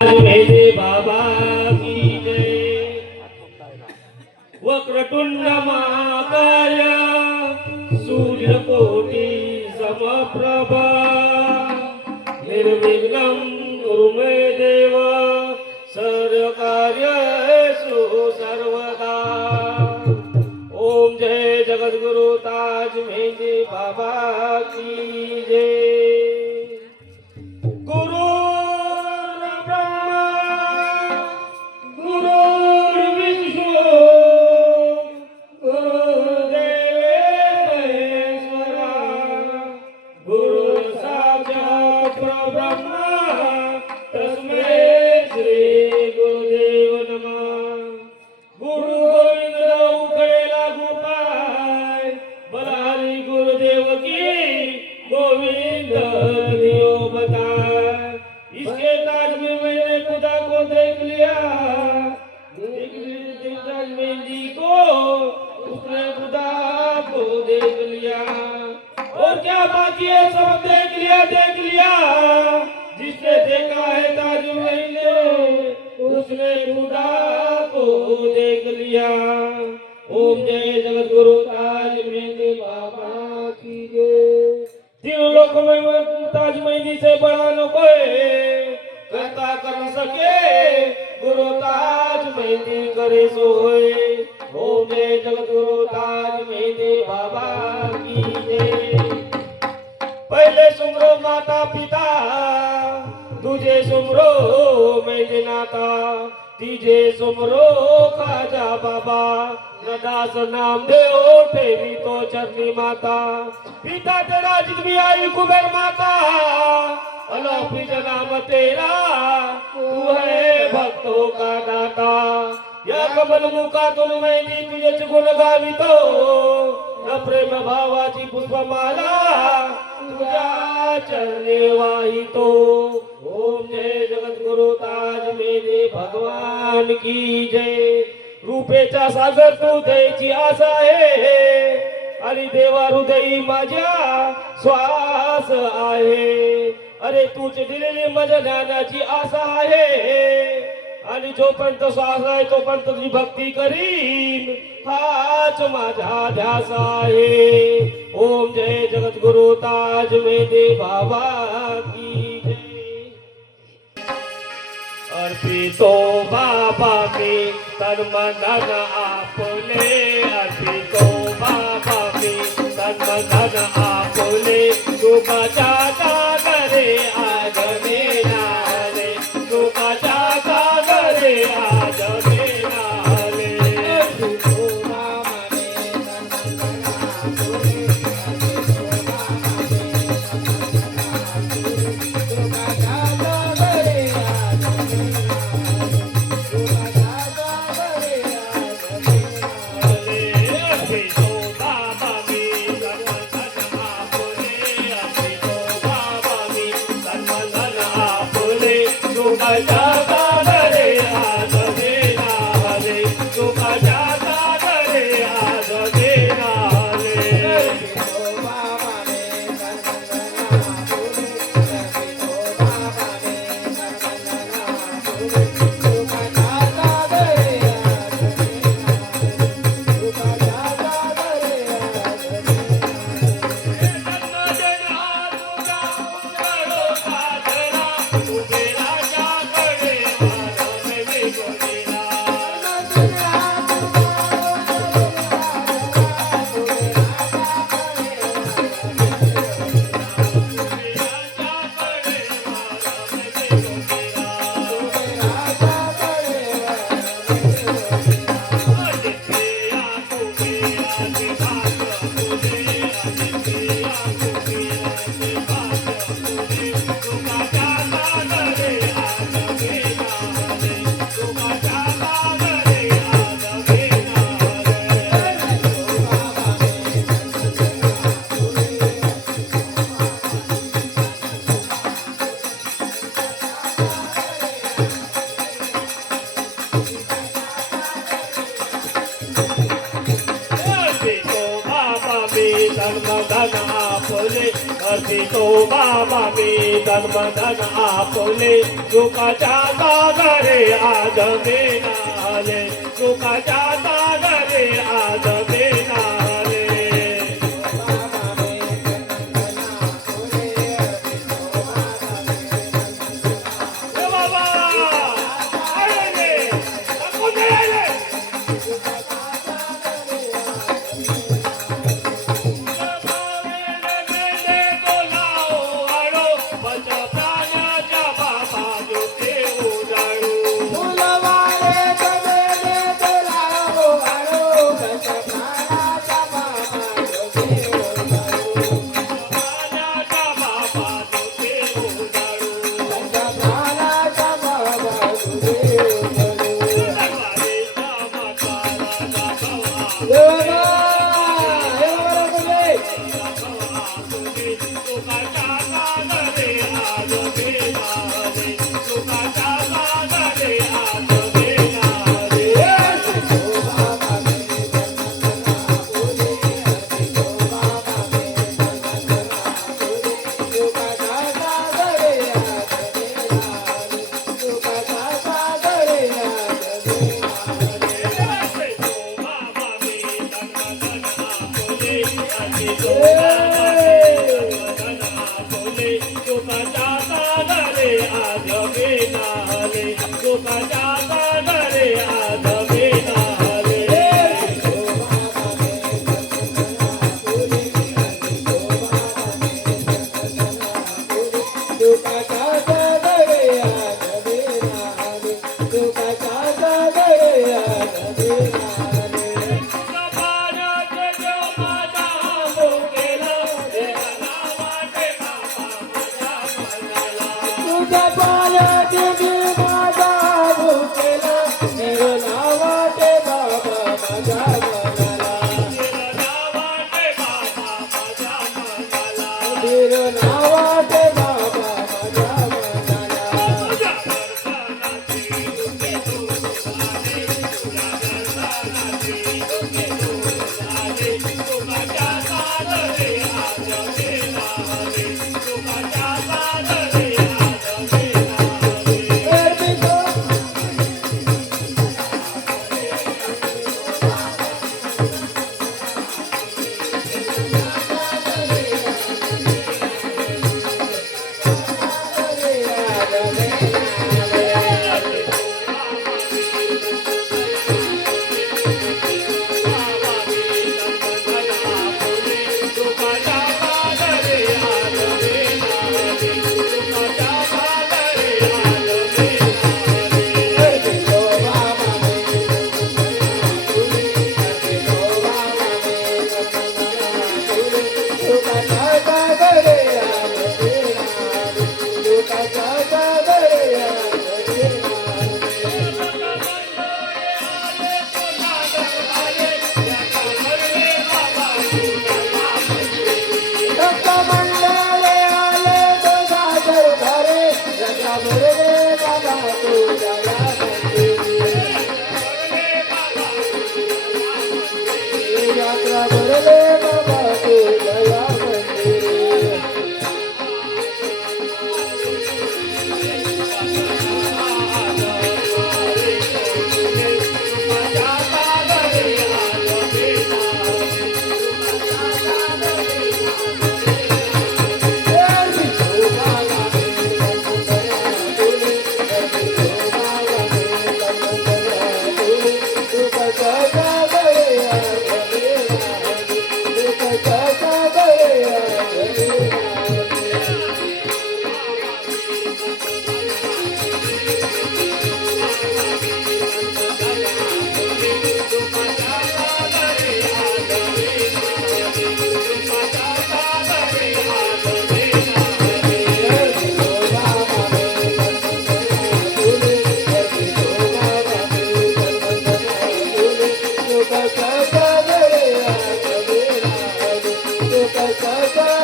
मेरे बाबा की जय। वक्रतुंड महाकाय सूर्यकोटि समप्रभा निर्विघ्नं कुरु मे देव सर्वकार्येषु सर्वदा। ओम जय जगद्गुरु ताज मेहंदी बाबा की जय। इसके ताज में मैंने खुदा को देख लिया, ताज मेहंदी को उसने खुदा को देख लिया। और क्या बाकी है, सब देख लिया देख लिया। जिसने देखा है ताज मेहंदी उसने खुदा को देख लिया। ओम जय जगत गुरु ताज मेहंदी बाबा की जय। तीनों लोगों में ताज मेहंदी से बड़ा न कोई करता कर सके, गुरु ताज मेहंदी करे सोए। ओम जय जगत गुरु ताज मेहंदी बाबा की जय। पहले सुमरो माता पिता, दूजे सुमरो मेहंदी नाता, तीजे सुमरो खाजा बाबा, नदास नाम दे ओठे भी तो चरनी माता। पिता तेरा जित भी आई कुबेर माता, अलौकिक नाम तेरा तू है भक्तों का दाता। या कमल मुका तुम मेहंदी तुझे गुण गावितो, न प्रेम भावाची पुष्पमाला तुझ्या चरणी वाहितो। ओम जय जगत गुरु ताज मेहंदी भगवान की जय। रूपेचा सागर तू द्यायची आशा आहे, आणि देवा हृदयी माझ्या श्वास आहे। अरे तूच दिलेली माझ्या ज्ञानाची आशा आहे, आणि जोपर्यंत श्वास आहे तोपर्यंत तुझी भक्ती करीन, हाच माझा ध्यास आहे। ओम जय जगत गुरु ताज मेहंदी बाबा की जय। अर्पितो बाबा मी तन मन धन आपले, अर्पितो बाबा मी तन मन धन आपले। सुखाच्या सागरे आज मी नाले, सुखाच्या सागरे आज मी नाले। अर्पितो बाबा मी तन मन धन आपले, अर्पितो बाबा मी तन मन धन आपले। धन आपले असे तो बाबा मी धर्मधन आपले सुखाच्या सागरे आज मी नाले सुखाच्या सागरे आज मी नाले हे बाबा आले रे कोणी आले Bye.